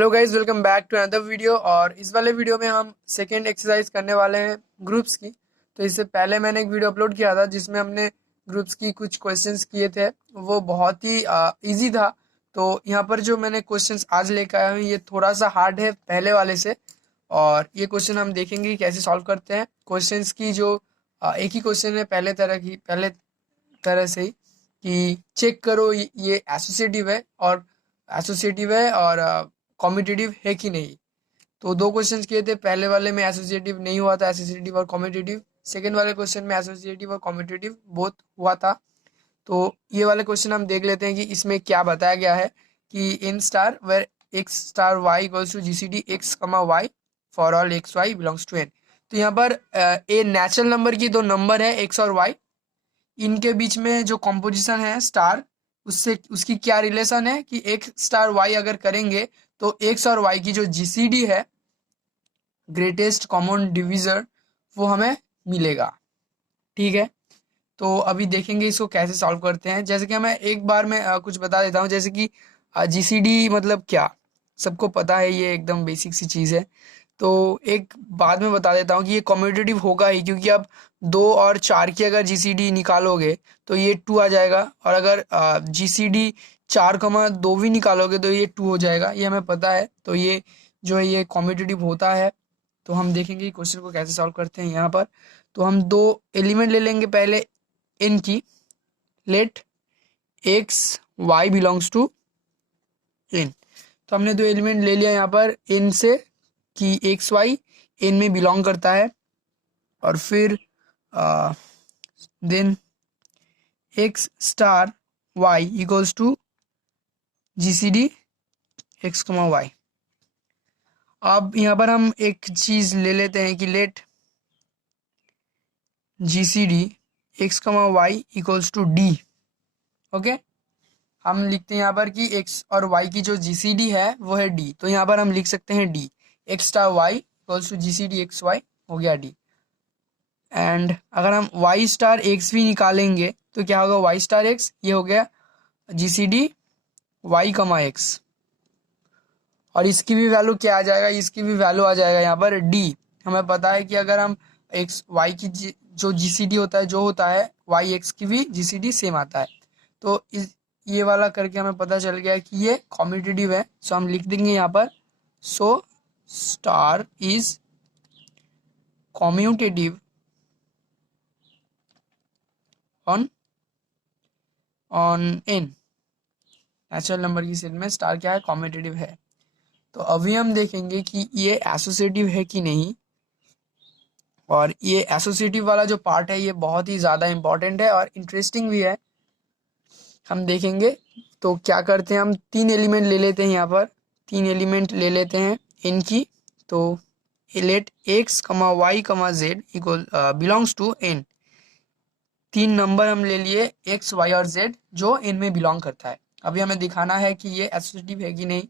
Hello guys, welcome back to another video. और इस वाले वीडियो में हम सेकेंड एक्सरसाइज करने वाले हैं ग्रुप्स की। तो इससे पहले मैंने एक वीडियो अपलोड किया था जिसमें हमने ग्रुप्स की कुछ क्वेश्चंस किए थे, वो बहुत ही इजी था। तो यहाँ पर जो मैंने क्वेश्चंस आज लेकर आया हूँ ये थोड़ा सा हार्ड है पहले वाले से। और ये क्वेश्चन हम देखेंगे कि कैसे सॉल्व करते हैं। क्वेश्चंस की जो एक ही क्वेश्चन है पहले तरह से ही कि चेक करो ये एसोसिएटिव है और कॉम्पिटिटिव है कि नहीं। तो दो क्वेश्चंस किए थे, पहले वाले में एसोसिएटिव नहीं हुआ था, एसोसिएटिव और कॉम्पिटिटिव। सेकंड वाले क्वेश्चन में एसोसिएटिव और कॉम्पिटिटिव बोथ हुआ था। तो ये वाले क्वेश्चन हम देख लेते हैं कि इसमें क्या बताया गया है कि इन star where X star Y equals to GCD X comma Y for all X Y belongs to N. तो यहाँ पर ए नेचुरल नंबर की दो नंबर है एक्स और वाई, इनके बीच में जो कॉम्पोजिशन है स्टार, उससे उसकी क्या रिलेशन है कि एक्स स्टार वाई अगर करेंगे तो एक्स और वाई की जो जीसीडी है, ग्रेटेस्ट कॉमन डिविजर, वो हमें मिलेगा। ठीक है, तो अभी देखेंगे इसको कैसे सॉल्व करते हैं। जैसे कि मैं एक बार में कुछ बता देता हूँ, जैसे कि जीसीडी मतलब क्या, सबको पता है, ये एकदम बेसिक सी चीज़ है। तो एक बाद में बता देता हूँ कि ये कम्यूटेटिव होगा ही, क्योंकि अब 2 और 4 की अगर जीसीडी निकालोगे तो ये 2 आ जाएगा, और अगर जीसीडी 4,2 भी निकालोगे तो ये 2 हो जाएगा, ये हमें पता है। तो ये जो है ये कम्यूटेटिव होता है। तो हम देखेंगे क्वेश्चन को कैसे सॉल्व करते हैं यहाँ पर। तो हम दो एलिमेंट ले लेंगे पहले n की। Let X Y belongs to n। तो हमने दो एलिमेंट ले लिया यहाँ पर n से कि एक्स वाई n में बिलोंग करता है, और फिर then X star Y equals to GCD X comma Y. अब यहाँ पर हम एक चीज ले लेते हैं कि let GCD X comma Y equals to D. Okay, हम लिखते हैं यहाँ पर कि x और y की जो जीसीडी है वो है d। तो यहाँ पर हम लिख सकते हैं d X star Y equals to GCD X Y, हो गया d। एंड अगर हम y स्टार x भी निकालेंगे तो क्या होगा, y स्टार x, ये हो गया जीसीडी y कमा x। और इसकी भी वैल्यू क्या आ जाएगा, इसकी भी वैल्यू आ जाएगा यहाँ पर d। हमें पता है कि अगर हम x y की जो जीसीडी होता है, जो होता है y x की भी जीसीडी सेम आता है। तो इस ये वाला करके हमें पता चल गया कि ये कॉम्पिटिटिव है। सो हम लिख देंगे यहाँ पर, so star is commutative on N. Natural number की सेट में स्टार क्या है, कॉम्पिटिटिव है। तो अभी हम देखेंगे कि ये एसोसिएटिव है कि नहीं। और ये एसोसिएटिव वाला जो पार्ट है ये बहुत ही ज़्यादा इंपॉर्टेंट है और इंटरेस्टिंग भी है, हम देखेंगे। तो क्या करते हैं, हम 3 एलिमेंट ले लेते हैं यहाँ पर, 3 एलिमेंट ले लेते हैं n की। तो let x comma Y comma Z equal belongs to n। 3 नंबर हम ले लिए x y और z जो n में बिलोंग करता है। अभी हमें दिखाना है कि ये एसोसिएटिव है कि नहीं।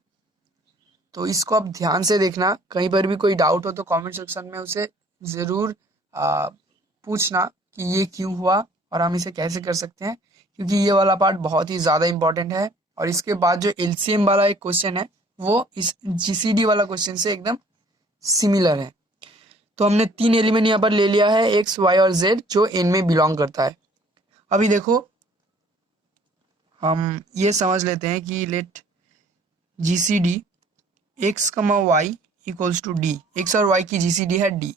तो इसको अब ध्यान से देखना, कहीं पर भी कोई डाउट हो तो कमेंट सेक्शन में उसे ज़रूर पूछना कि ये क्यों हुआ और हम इसे कैसे कर सकते हैं, क्योंकि ये वाला पार्ट बहुत ही ज़्यादा इंपॉर्टेंट है। और इसके बाद जो एलसीएम वाला एक क्वेश्चन है वो इस जीसीडी वाला क्वेश्चन से एकदम सिमिलर है। तो हमने 3 एलिमेंट यहाँ पर ले लिया है एक्स वाई और जेड जो एन में बिलोंग करता है। अभी देखो, हम ये समझ लेते हैं कि let GCD X comma Y equals to D. X और वाई की जीसीडी है डी।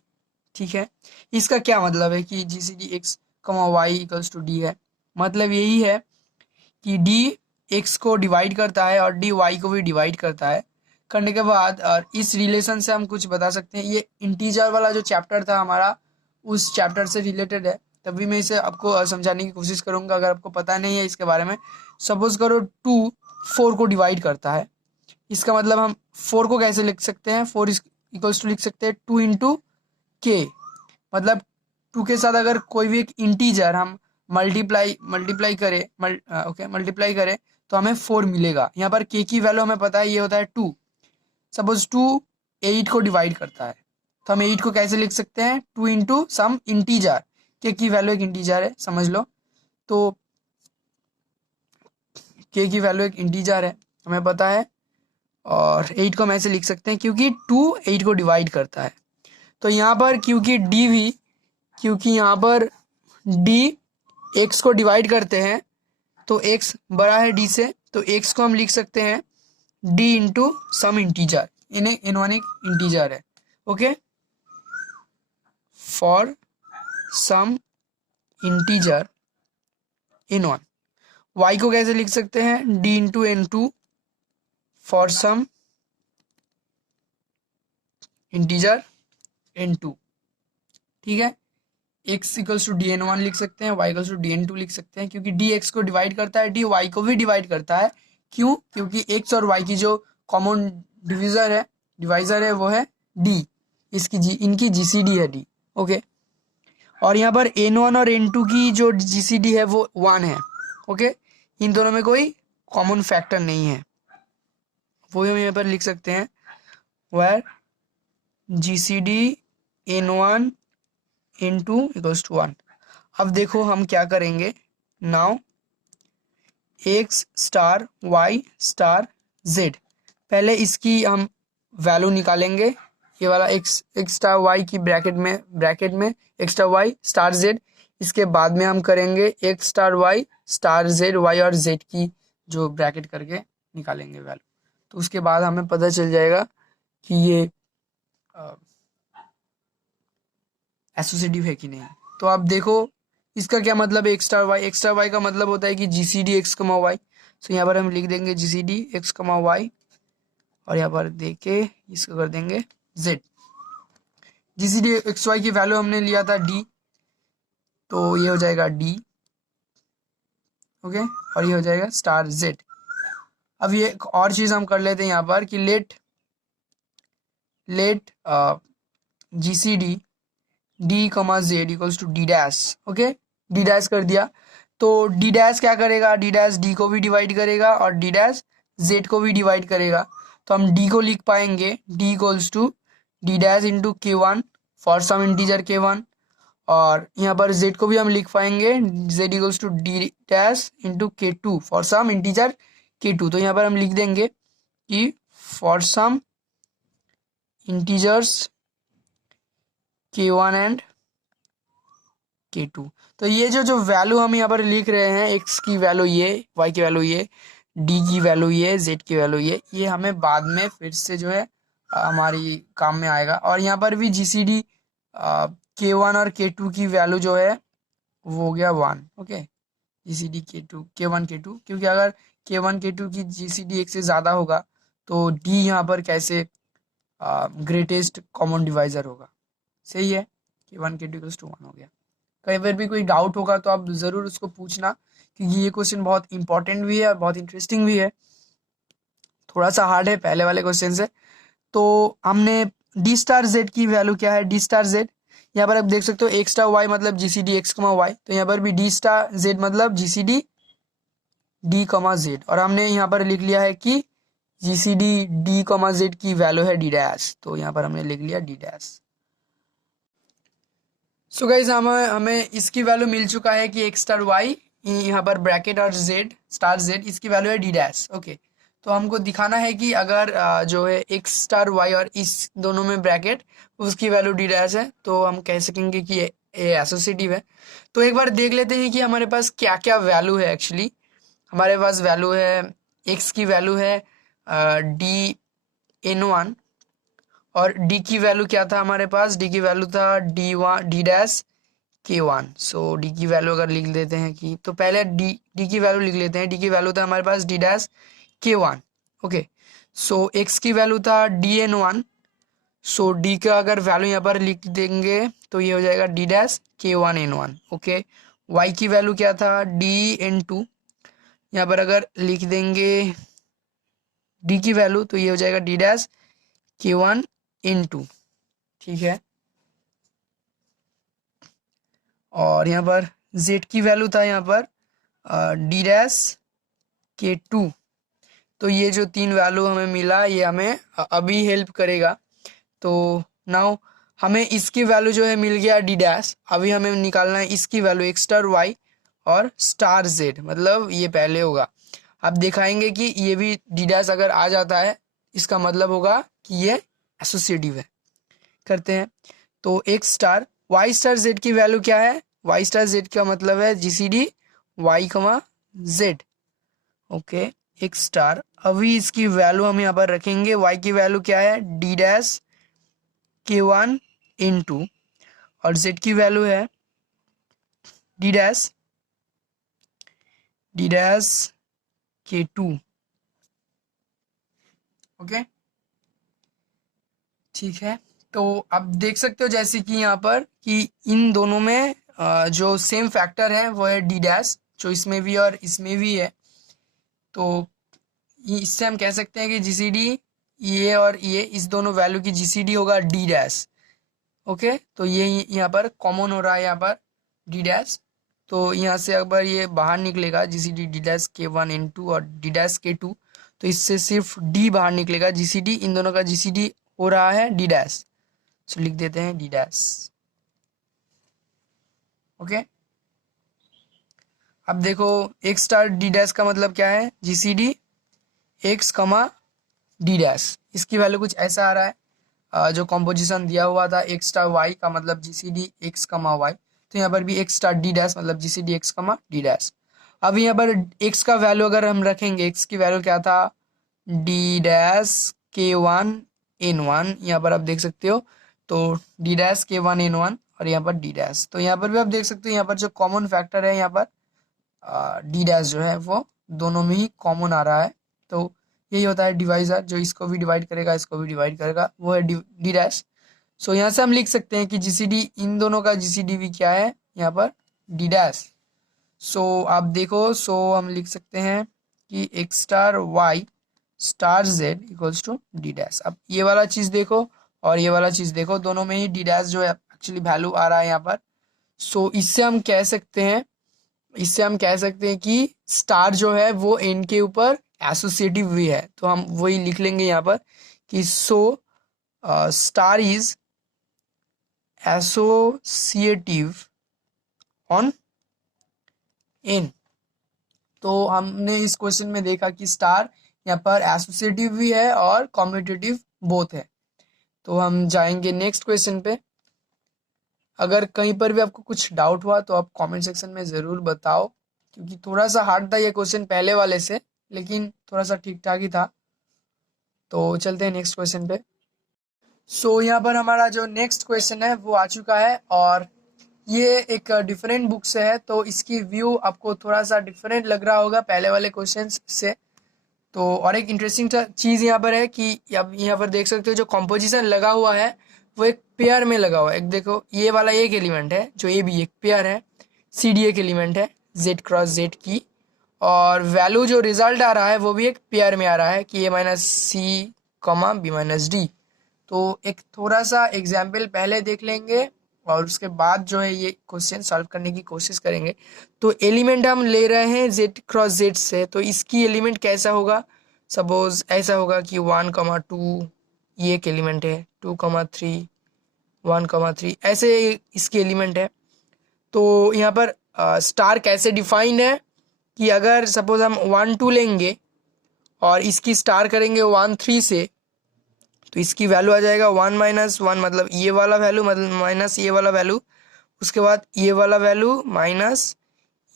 ठीक है, इसका क्या मतलब है कि GCD X comma Y equals to D है। मतलब यही है कि डी एक्स को डिवाइड करता है और डी वाई को भी डिवाइड करता है। करने के बाद और इस रिलेशन से हम कुछ बता सकते हैं। ये इंटीजर वाला जो चैप्टर था हमारा, उस चैप्टर से रिलेटेड है, तभी मैं इसे आपको समझाने की कोशिश करूंगा अगर आपको पता नहीं है इसके बारे में। सपोज करो 2 4 को डिवाइड करता है, इसका मतलब हम 4 को कैसे लिख सकते हैं, 4 इक्वल्स टू लिख सकते हैं 2 इंटू के। मतलब 2 के साथ अगर कोई भी एक इंटीजर हम मल्टीप्लाई करें तो हमें 4 मिलेगा। यहाँ पर के की वैल्यू हमें पता है, ये होता है 2। सपोज 2 8 को डिवाइड करता है तो हम 8 को कैसे लिख सकते हैं, 2 इंटू सम इंटीजर। के की वैल्यू एक इंटीजर है, समझ लो। तो के की वैल्यू एक इंटीजर है, हमें पता है। और 8 को हम ऐसे लिख सकते हैं क्योंकि 2 8 को डिवाइड करता है। तो यहाँ पर क्योंकि यहाँ पर d x को डिवाइड करते हैं तो x बड़ा है d से, तो x को हम लिख सकते हैं d into some integer, N एक इंटीजर है। Okay, for some integer N one. y को कैसे लिख सकते हैं, d into N two for some integer N two. ठीक है, x equals to D N one लिख सकते हैं, y equals to D N two लिख सकते हैं, क्योंकि d x को डिवाइड करता है, d y को भी डिवाइड करता है। क्यों? क्योंकि x और y की जो कॉमन डिवाइजर है वो है d, इनकी जीसीडी है d। ओके, और यहाँ पर n1 और n2 की जो जीसीडी है वो 1 है। ओके, इन दोनों में कोई कॉमन फैक्टर नहीं है, वो हम यहाँ पर लिख सकते हैं where GCD n1 n2 equals to 1। अब देखो हम क्या करेंगे, now x star y star z, पहले इसकी हम वैल्यू निकालेंगे, ये वाला x स्टार y की ब्रैकेट में x star y star z, इसके बाद में हम करेंगे x star y star z, y और z की जो ब्रैकेट करके निकालेंगे वैल्यू, तो उसके बाद हमें पता चल जाएगा कि ये एसोसिएटिव है कि नहीं। तो आप देखो इसका क्या मतलब है, एक्स स्टार वाई का मतलब होता है कि जीसीडी एक्स कमा वाई। सो यहाँ पर हम लिख देंगे जीसीडी एक्स कमा वाई, और यहाँ पर देके इसको कर देंगे जेड। जीसीडी एक्स वाई की वैल्यू हमने लिया था डी, तो ये हो जाएगा डी। ओके, और ये हो जाएगा स्टार जेड। अब ये एक और चीज हम कर लेते हैं यहाँ पर कि let GCD D comma Z equals to D dash. Okay, D dash कर दिया, तो डी डैश क्या करेगा, डी डैश डी को भी डिवाइड करेगा और डी डैश जेड को भी डिवाइड करेगा। तो हम डी को लिख पाएंगे D equals to D dash into K one for some integer K one, और यहाँ पर जेड को भी हम लिख पाएंगे Z equals to D dash into K two for some integer K two. तो यहाँ पर हम लिख देंगे कि for some integers K1 and K2। तो ये जो वैल्यू हम यहाँ पर लिख रहे हैं, x की वैल्यू ये, y की वैल्यू ये, d की वैल्यू ये, z की वैल्यू ये हमें बाद में फिर से जो है हमारी काम में आएगा। और यहाँ पर भी जीसीडी K1 और K2 की वैल्यू जो है वो हो गया 1। ओके, जीसीडी K1 K2, क्योंकि अगर K1 K2 की जीसीडी एक से ज़्यादा होगा तो d यहाँ पर कैसे ग्रेटेस्ट कॉमन डिवाइजर होगा। सही है, K1 K2 इक्वल्स टू 1 हो गया। कहीं पर भी कोई डाउट होगा तो आप ज़रूर उसको पूछना, क्योंकि ये क्वेश्चन बहुत इंपॉर्टेंट भी है और बहुत इंटरेस्टिंग भी है। थोड़ा सा हार्ड है पहले वाले क्वेश्चन से। तो हमने डी स्टार जेड की वैल्यू क्या है, डी स्टार जेड यहाँ पर आप देख सकते हो, एक्स स्टार वाई मतलब जीसीडी एक्स कमा वाई, तो यहाँ पर भी डी स्टार जेड मतलब जीसीडी डी कमा जेड, और हमने यहाँ पर लिख लिया है कि जीसीडी डी कमा जेड की वैल्यू है डी डैश, तो यहाँ पर हमने लिख लिया डी डैश। सो गाइज हमें इसकी वैल्यू मिल चुका है कि एक्स स्टार वाई यहाँ पर ब्रैकेट और जेड स्टार जेड इसकी वैल्यू है डी डैश। ओके, तो हमको दिखाना है कि अगर जो है एक्स स्टार वाई और इस दोनों में ब्रैकेट उसकी वैल्यू डी डैश है, तो हम कह सकेंगे कि ये एसोसिएटिव है। तो एक बार देख लेते हैं कि हमारे पास क्या क्या वैल्यू है। एक्चुअली हमारे पास वैल्यू है, एक्स की वैल्यू है डी एन वन, और डी की वैल्यू क्या था हमारे पास, डी की वैल्यू था डी डैश K1। सो डी की वैल्यू अगर लिख देते हैं कि, तो पहले डी की वैल्यू लिख लेते हैं। डी की वैल्यू था हमारे पास डी डैश K1। ओके, सो एक्स की वैल्यू था DN1, सो डी का अगर वैल्यू यहाँ पर लिख देंगे तो ये हो जाएगा D dash K1N1। Okay, Y की वैल्यू क्या था DN2, यहाँ पर अगर लिख देंगे डी की वैल्यू तो ये हो जाएगा डी डैश K1N2। ठीक है, और यहाँ पर z की वैल्यू था यहाँ पर डी डैश K2। तो ये जो तीन वैल्यू हमें मिला ये हमें अभी हेल्प करेगा। तो नाउ हमें इसकी वैल्यू जो है मिल गया डी डैश, अभी हमें निकालना है इसकी वैल्यू एक्स स्टार वाई और स्टार जेड, मतलब ये पहले होगा। अब दिखाएंगे कि ये भी डी डैश अगर आ जाता है इसका मतलब होगा कि ये एसोसिएटिव है। करते हैं। तो X star Y star Z की वैल्यू क्या है? वाई स्टार जेड का मतलब है GCD Y comma Z. Okay, X star, अभी इसकी वैल्यू हम यहाँ पर रखेंगे। वाई की वैल्यू क्या है? डी डैश के वन इन टू, और जेड की वैल्यू है डी डैश के टू। ओके, ठीक है। तो आप देख सकते हो जैसे कि यहाँ पर कि इन दोनों में जो सेम फैक्टर है वो है डी डैश, जो इसमें भी और इसमें भी है। तो इससे हम कह सकते हैं कि जीसीडी ये और ये इस दोनों वैल्यू की जीसीडी होगा डी डैश। ओके, तो ये यहाँ पर कॉमन हो रहा है, यहाँ पर डी डैश। तो यहाँ से अगर ये बाहर निकलेगा जीसीडी डी डैश के वन इन टू और डी डैश के टू, तो इससे सिर्फ डी बाहर निकलेगा। जीसीडी इन दोनों का जीसीडी हो रहा है डी डैश, सो लिख देते हैं डी डैश। ओके, अब देखो एक्स स्टार डी डैश का मतलब क्या है? जीसीडी एक्स कमा डी डैश, इसकी वैल्यू कुछ ऐसा आ रहा है। जो कॉम्पोजिशन दिया हुआ था एक्स स्टार वाई का मतलब जीसीडी एक्स कमा वाई, तो यहाँ पर भी एक्स स्टार डी डैश मतलब जीसीडी एक्स कमा डी डैश। अब यहाँ पर एक्स का वैल्यू अगर हम रखेंगे, एक्स की वैल्यू क्या था? डी डैश के वन इन वन, यहाँ पर आप देख सकते हो। तो डी डैश के वन इन वन और यहाँ पर डी डैश, तो यहाँ पर भी आप देख सकते हो यहाँ पर जो कॉमन फैक्टर है यहाँ पर डी डैश जो है वो दोनों में ही कॉमन आ रहा है। तो यही होता है डिवाइजर, जो इसको भी डिवाइड करेगा इसको भी डिवाइड करेगा, वो है डी डैश। सो यहाँ से हम लिख सकते हैं कि जीसीडी इन दोनों का जीसीडी भी क्या है यहाँ पर? D dash. सो आप देखो, सो हम लिख सकते हैं कि X star Y star Z equals to D dash. अब ये वाला चीज देखो और ये वाला चीज देखो, दोनों में ही डी डैश जो है एक्चुअली वैल्यू आ रहा है यहाँ पर। सो इससे हम कह सकते हैं कि स्टार जो है वो एन के ऊपर एसोसिएटिव भी है। तो हम वही लिख लेंगे यहाँ पर कि so star is associative on N. तो हमने इस क्वेश्चन में देखा कि स्टार यहाँ पर एसोसिएटिव भी है और कॉम्पिटिटिव बोथ है। तो हम जाएंगे नेक्स्ट क्वेश्चन पे। अगर कहीं पर भी आपको कुछ डाउट हुआ तो आप कमेंट सेक्शन में ज़रूर बताओ, क्योंकि थोड़ा सा हार्ड था ये क्वेश्चन पहले वाले से, लेकिन थोड़ा सा ठीक ठाक ही था। तो चलते हैं नेक्स्ट क्वेश्चन पे। सो यहाँ पर हमारा जो नेक्स्ट क्वेश्चन है वो आ चुका है, और ये एक डिफरेंट बुक से है, तो इसकी व्यू आपको थोड़ा सा डिफरेंट लग रहा होगा पहले वाले क्वेश्चन से। तो और एक इंटरेस्टिंग चीज़ यहाँ पर है कि अब यहाँ पर देख सकते हो जो कॉम्पोजिशन लगा हुआ है वो एक पेयर में लगा हुआ है। एक देखो ये वाला एक एलिमेंट है, जो ये भी एक पेयर है, सी डी एक एलिमेंट है जेड क्रॉस जेड की, और वैल्यू जो रिजल्ट आ रहा है वो भी एक पेयर में आ रहा है कि ए minus C comma B minus D. तो एक थोड़ा सा एग्जाम्पल पहले देख लेंगे और उसके बाद जो है ये क्वेश्चन सॉल्व करने की कोशिश करेंगे। तो एलिमेंट हम ले रहे हैं जेड क्रॉस जेड से, तो इसकी एलिमेंट कैसा होगा? सपोज ऐसा होगा कि 1,2 ये एक एलिमेंट है, 2,3 1,3 ऐसे इसकी एलिमेंट है। तो यहाँ पर स्टार कैसे डिफाइंड है कि अगर सपोज हम 1,2 लेंगे और इसकी स्टार करेंगे 1,3 से, तो इसकी वैल्यू आ जाएगा 1 माइनस 1, मतलब ये वाला वैल्यू मतलब माइनस ये वाला वैल्यू, उसके बाद ये वाला वैल्यू माइनस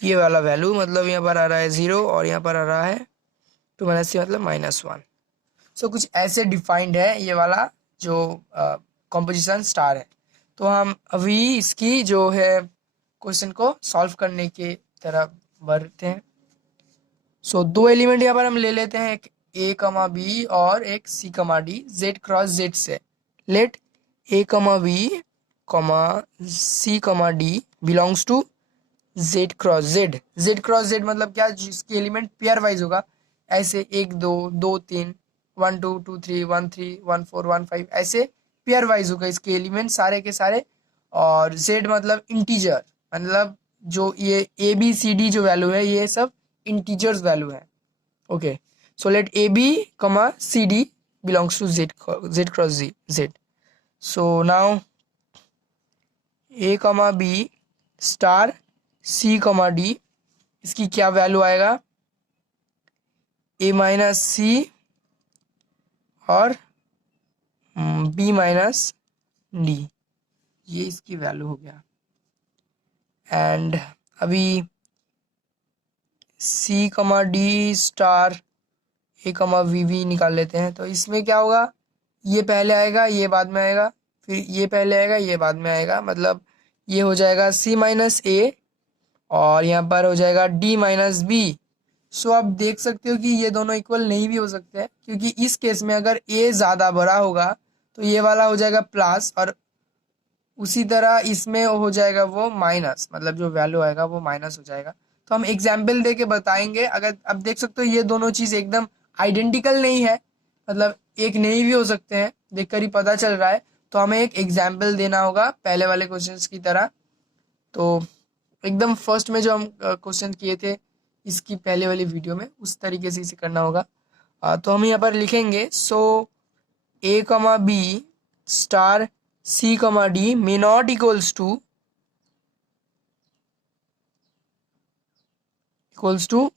ये वाला वैल्यू, मतलब यहाँ पर आ रहा है 0 और यहाँ पर आ रहा है 2 माइनस सी मतलब -1। सो कुछ ऐसे डिफाइंड है ये वाला जो कॉम्पोजिशन स्टार है। तो हम अभी इसकी जो है क्वेश्चन को सॉल्व करने की तरफ बढ़ते हैं। सो दो एलिमेंट यहाँ पर हम ले लेते हैं, एक ए कमा बी और एक C comma D Z cross Z से। Let A comma B comma C comma D belongs to Z cross Z. Z cross Z मतलब क्या? जिसकी एलिमेंट पेयर वाइज होगा, ऐसे 1 2 2 3 1 2 2 3 1 3 1 4 1 5 ऐसे पेयर वाइज होगा इसके एलिमेंट सारे के सारे। और जेड मतलब इंटीजर, मतलब जो ये ए बी सी डी जो वैल्यू है ये सब इंटीजर्स वैल्यू है। Okay, so let A B comma C D belongs to Z cross Z. So now A comma B star C comma D, इसकी क्या वैल्यू आएगा? ए माइनस सी और B minus D, ये इसकी वैल्यू हो गया। And अभी सी कमा डी स्टार ए कमा वी वी निकाल लेते हैं। तो इसमें क्या होगा, ये पहले आएगा ये बाद में आएगा, फिर ये पहले आएगा ये बाद में आएगा, मतलब ये हो जाएगा सी माइनस ए और यहाँ पर हो जाएगा डी माइनस बी। सो आप देख सकते हो कि ये दोनों इक्वल नहीं भी हो सकते हैं, क्योंकि इस केस में अगर ए ज़्यादा बड़ा होगा तो ये वाला हो जाएगा प्लस, और उसी तरह इसमें हो जाएगा वो माइनस, मतलब जो वैल्यू आएगा वो माइनस हो जाएगा। तो हम एग्जाम्पल दे के बताएंगे। अगर अब देख सकते हो ये दोनों चीज़ एकदम आइडेंटिकल नहीं है, मतलब एक नहीं भी हो सकते हैं, देखकर ही पता चल रहा है। तो हमें एक एग्जाम्पल देना होगा पहले वाले क्वेश्चंस की तरह। तो एकदम फर्स्ट में जो हम क्वेश्चन किए थे इसकी पहले वाली वीडियो में, उस तरीके से इसे करना होगा। तो हम यहाँ पर लिखेंगे सो A comma B star C comma D may not equals to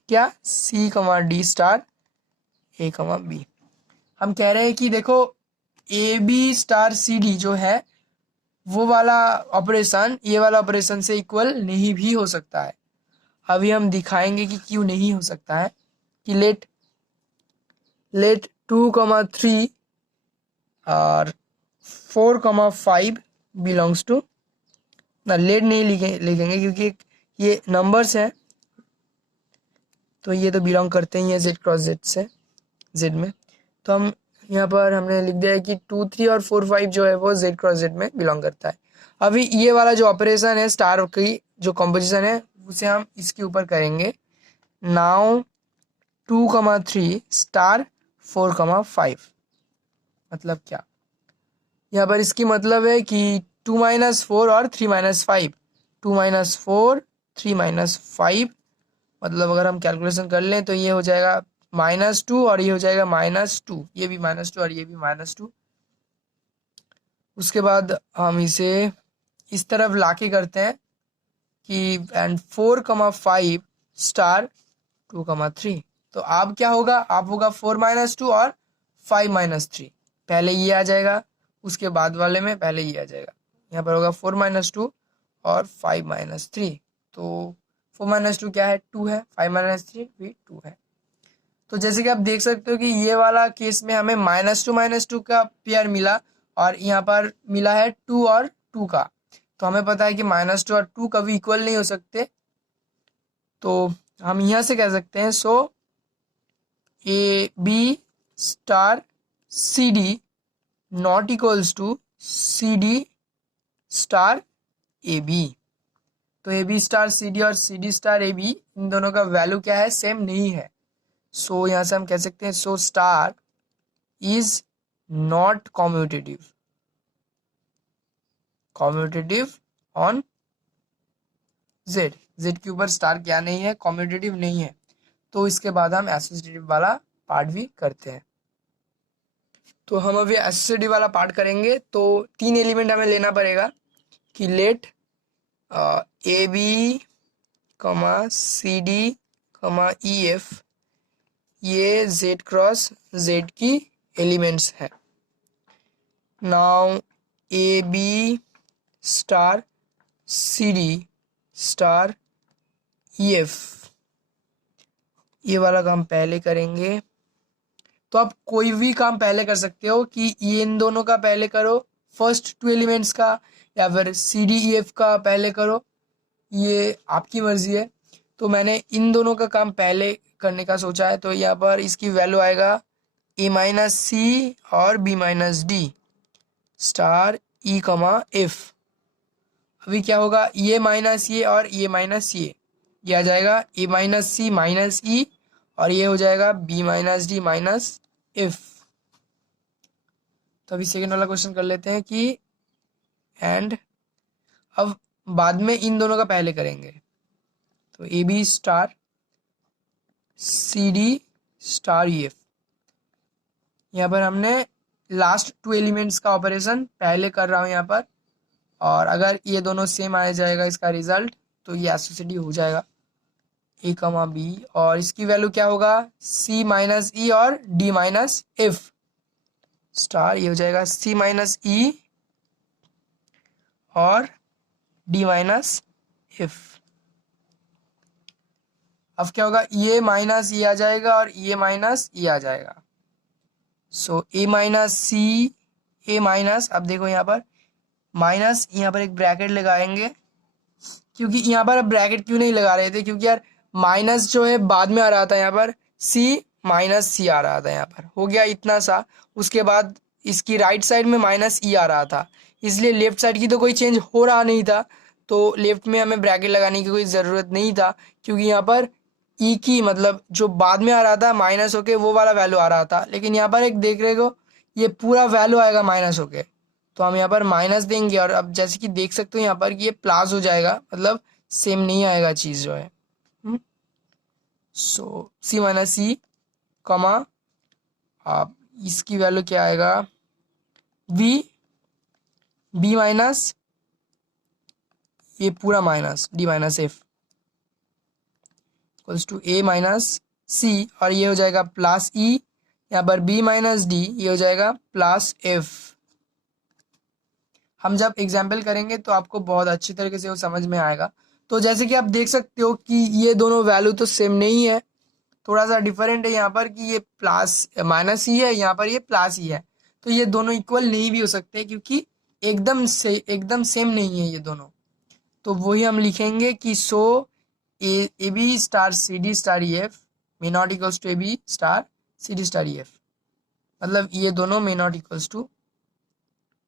क्या, सी कमा डी स्टार ए कमा बी। हम कह रहे हैं कि देखो A B star C D जो है वो वाला ऑपरेशन ये वाला ऑपरेशन से इक्वल नहीं भी हो सकता है। अभी हम दिखाएंगे कि क्यों नहीं हो सकता है। कि लेट 2,3 और 4,5 बिलोंग्स टू ना, लेट नहीं लिखेंगे क्योंकि ये नंबर्स हैं, तो ये तो बिलोंग करते ही हैं जेड क्रॉस जेड से, जेड में। तो हम यहाँ पर हमने लिख दिया है कि 2, 3 और 4, 5 जो है वो जेड क्रॉस जेड में बिलोंग करता है। अभी ये वाला जो ऑपरेशन है स्टार की जो कॉम्पोजिशन है उसे हम इसके ऊपर करेंगे। नाउ 2,3 स्टार 4,5, मतलब क्या, यहाँ पर इसकी मतलब है कि 2 माइनस 4 और 3 माइनस 5, 2 माइनस 4 3 माइनस 5, मतलब अगर हम कैलकुलेशन कर लें तो ये हो जाएगा -2 और ये हो जाएगा -2, ये भी -2 और ये भी -2। उसके बाद हम इसे इस तरफ लाके करते हैं कि एंड 4,5 स्टार 2,3। तो अब क्या होगा, अब होगा 4 माइनस 2 और 5 माइनस 3, पहले ये आ जाएगा, उसके बाद वाले में पहले ये आ जाएगा। यहाँ पर होगा 4 माइनस 2 और 5 माइनस 3। तो 4 माइनस 2 क्या है, 2 है, 5 माइनस 3 भी 2 है। तो जैसे कि आप देख सकते हो कि ये वाला केस में हमें -2 का पेयर मिला और यहाँ पर मिला है 2 और 2 का। तो हमें पता है कि -2 और 2 कभी इक्वल नहीं हो सकते, तो हम यहाँ से कह सकते हैं so A B star C D not equals to C D star A B. तो A B star C D और C D star A B इन दोनों का वैल्यू क्या है, सेम नहीं है। सो यहाँ से हम कह सकते हैं so star is not commutative on Z, Z के ऊपर स्टार क्या नहीं है, कॉम्यूटेटिव नहीं है। तो इसके बाद हम एसोसिएटिव वाला पार्ट भी करते हैं। तो हम अभी एसोसिएटिव वाला पार्ट करेंगे। तो 3 एलिमेंट हमें लेना पड़ेगा कि late A B comma C D comma E F ये जेड क्रॉस जेड की एलिमेंट्स हैं। Now A B star C D star E F ये वाला काम पहले करेंगे। तो आप कोई भी काम पहले कर सकते हो कि ये इन दोनों का पहले करो, फर्स्ट 2 एलिमेंट्स का, या फिर सी डी ई एफ का पहले करो, ये आपकी मर्जी है। तो मैंने इन दोनों का काम पहले करने का सोचा है। तो यहाँ पर इसकी वैल्यू आएगा ए माइनस सी और B minus D star E comma F. अभी क्या होगा, ये माइनस ये और ये माइनस ये आ जाएगा ए माइनस सी माइनस ई और ये हो जाएगा B minus D minus F. तो अभी सेकेंड वाला क्वेश्चन कर लेते हैं कि एंड अब बाद में इन दोनों का पहले करेंगे। तो A B star C D star E F, यहाँ पर हमने लास्ट 2 एलिमेंट्स का ऑपरेशन पहले कर रहा हूँ यहाँ पर, और अगर ये दोनों सेम आ जाएगा इसका रिजल्ट तो ये एसोसिएटिव हो जाएगा ए कमा बी। और इसकी वैल्यू क्या होगा, सी माइनस ई और डी माइनस एफ। स्टार, ये हो जाएगा सी माइनस ई और डी माइनस एफ। अब क्या होगा, ये माइनस ये आ जाएगा और ये माइनस ये आ जाएगा। सो ए माइनस सी, ए माइनस, अब देखो यहाँ पर माइनस, यहाँ पर एक ब्रैकेट लगाएंगे, क्योंकि यहाँ पर अब ब्रैकेट क्यों नहीं लगा रहे थे, क्योंकि यार माइनस जो है बाद में आ रहा था, यहाँ पर सी माइनस सी आ रहा था, यहाँ पर हो गया इतना सा। उसके बाद इसकी राइट साइड में माइनस ई आ रहा था, इसलिए लेफ्ट साइड की तो कोई चेंज हो रहा नहीं था, तो लेफ्ट में हमें ब्रैकेट लगाने की कोई ज़रूरत नहीं था, क्योंकि यहाँ पर ई की मतलब जो बाद में आ रहा था माइनस होके वो वाला वैल्यू आ रहा था, लेकिन यहाँ पर एक देख रहे हो ये पूरा वैल्यू आएगा माइनस होके, तो हम यहाँ पर माइनस देंगे। और अब जैसे कि देख सकते हो यहाँ पर कि ये प्लस हो जाएगा, मतलब सेम नहीं आएगा चीज़ जो है। सो सी माइनस सी कॉमा, आप इसकी वैल्यू क्या आएगा, वी, बी माइनस ये पूरा minus D minus F equals to A minus C, और ये हो जाएगा प्लस ई, यहाँ पर बी माइनस डी, ये हो जाएगा प्लस एफ। हम जब एग्जाम्पल करेंगे तो आपको बहुत अच्छी तरीके से वो समझ में आएगा। तो जैसे कि आप देख सकते हो कि ये दोनों वैल्यू तो सेम नहीं है, थोड़ा सा डिफरेंट है यहाँ पर कि ये प्लस माइनस ही है, यहाँ पर ये प्लस ही है, तो ये दोनों इक्वल नहीं भी हो सकते क्योंकि एकदम सेम नहीं है ये दोनों। तो वही हम लिखेंगे कि so A B star C D star E F may not equals to A B star C D star E F, मतलब ये दोनों may not equals to,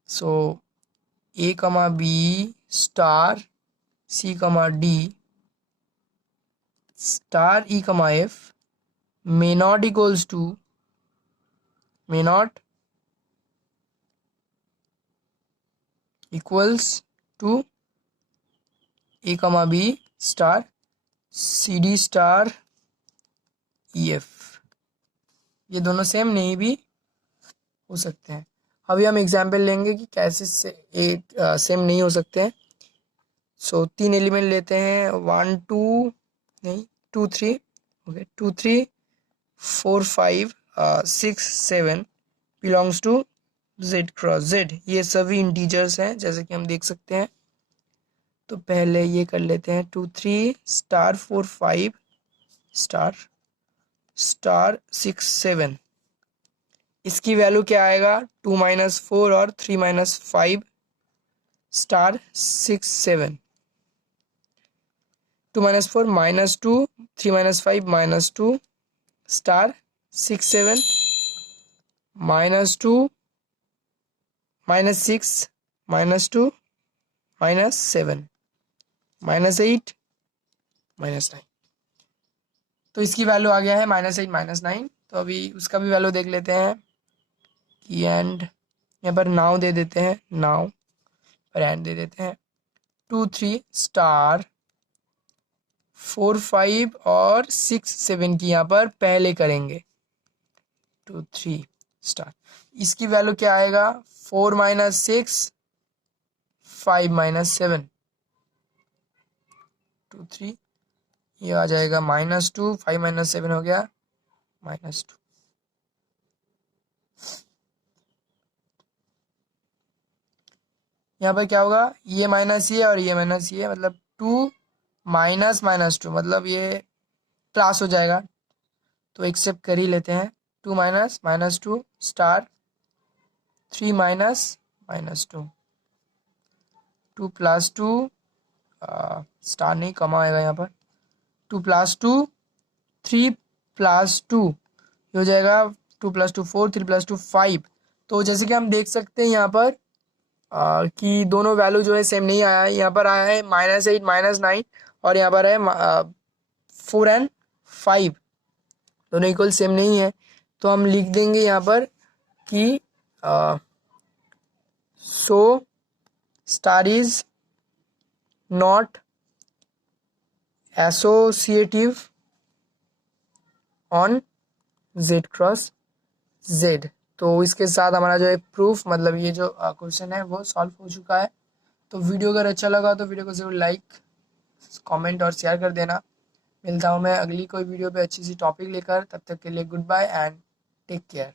so A comma B star C comma D star E comma F may not equals to may not equals to a comma b star c d star e f, ये दोनों same नहीं भी हो सकते हैं। अभी हम example लेंगे कि कैसे सेम नहीं हो सकते हैं। सो 3 एलिमेंट लेते हैं, 1 2 नहीं 2 3, okay 2 3 4 5 6 7 belongs to z cross z, ये सभी इंटीजर्स हैं जैसे कि हम देख सकते हैं। तो पहले ये कर लेते हैं 2 3 स्टार 4 5 स्टार स्टार 6 7, इसकी वैल्यू क्या आएगा 2 माइनस 4 और 3 minus 5 star 6 7, 2 minus 4 minus 2, 3 minus 5 minus 2 star 6 7 minus 2 minus 6 minus 2 minus 7 minus 8 minus 9, तो इसकी वैल्यू आ गया है माइनस 8 माइनस 9। तो अभी उसका भी वैल्यू देख लेते हैं कि एंड यहाँ पर नाउ दे देते हैं, नाउ पर एंड दे देते हैं 2 3 स्टार 4 5 और 6 7 की यहाँ पर पहले करेंगे 2 3 स्टार, इसकी वैल्यू क्या आएगा 4 माइनस 6 5 माइनस 7 2 3, ये आ जाएगा -2, 5 माइनस 7 हो गया -2। यहाँ पर क्या होगा, ये माइनस ये और ये माइनस ये, मतलब 2 माइनस -2, मतलब ये प्लस हो जाएगा, तो एक्सेप्ट कर ही लेते हैं। 2 minus -2 star 3 minus -2 2 plus 2 star नहीं कमा आएगा यहाँ पर, 2 प्लस 2 3 प्लस 2 हो जाएगा 2 प्लस 2 4 3 प्लस 2 5। तो जैसे कि हम देख सकते हैं यहाँ पर कि दोनों वैल्यू जो है सेम नहीं आया है, यहाँ पर आया है -8 -9 और यहाँ पर है 4 एंड 5, दोनों इक्वल सेम नहीं है, तो हम लिख देंगे यहाँ पर कि so star is not associative on z cross z। तो इसके साथ हमारा जो है प्रूफ, मतलब ये जो क्वेश्चन है वो सॉल्व हो चुका है। तो वीडियो अगर अच्छा लगा तो वीडियो को ज़रूर लाइक कमेंट और शेयर कर देना। मिलता हूँ मैं अगली कोई वीडियो पे अच्छी सी टॉपिक लेकर, तब तक के लिए goodbye and take care.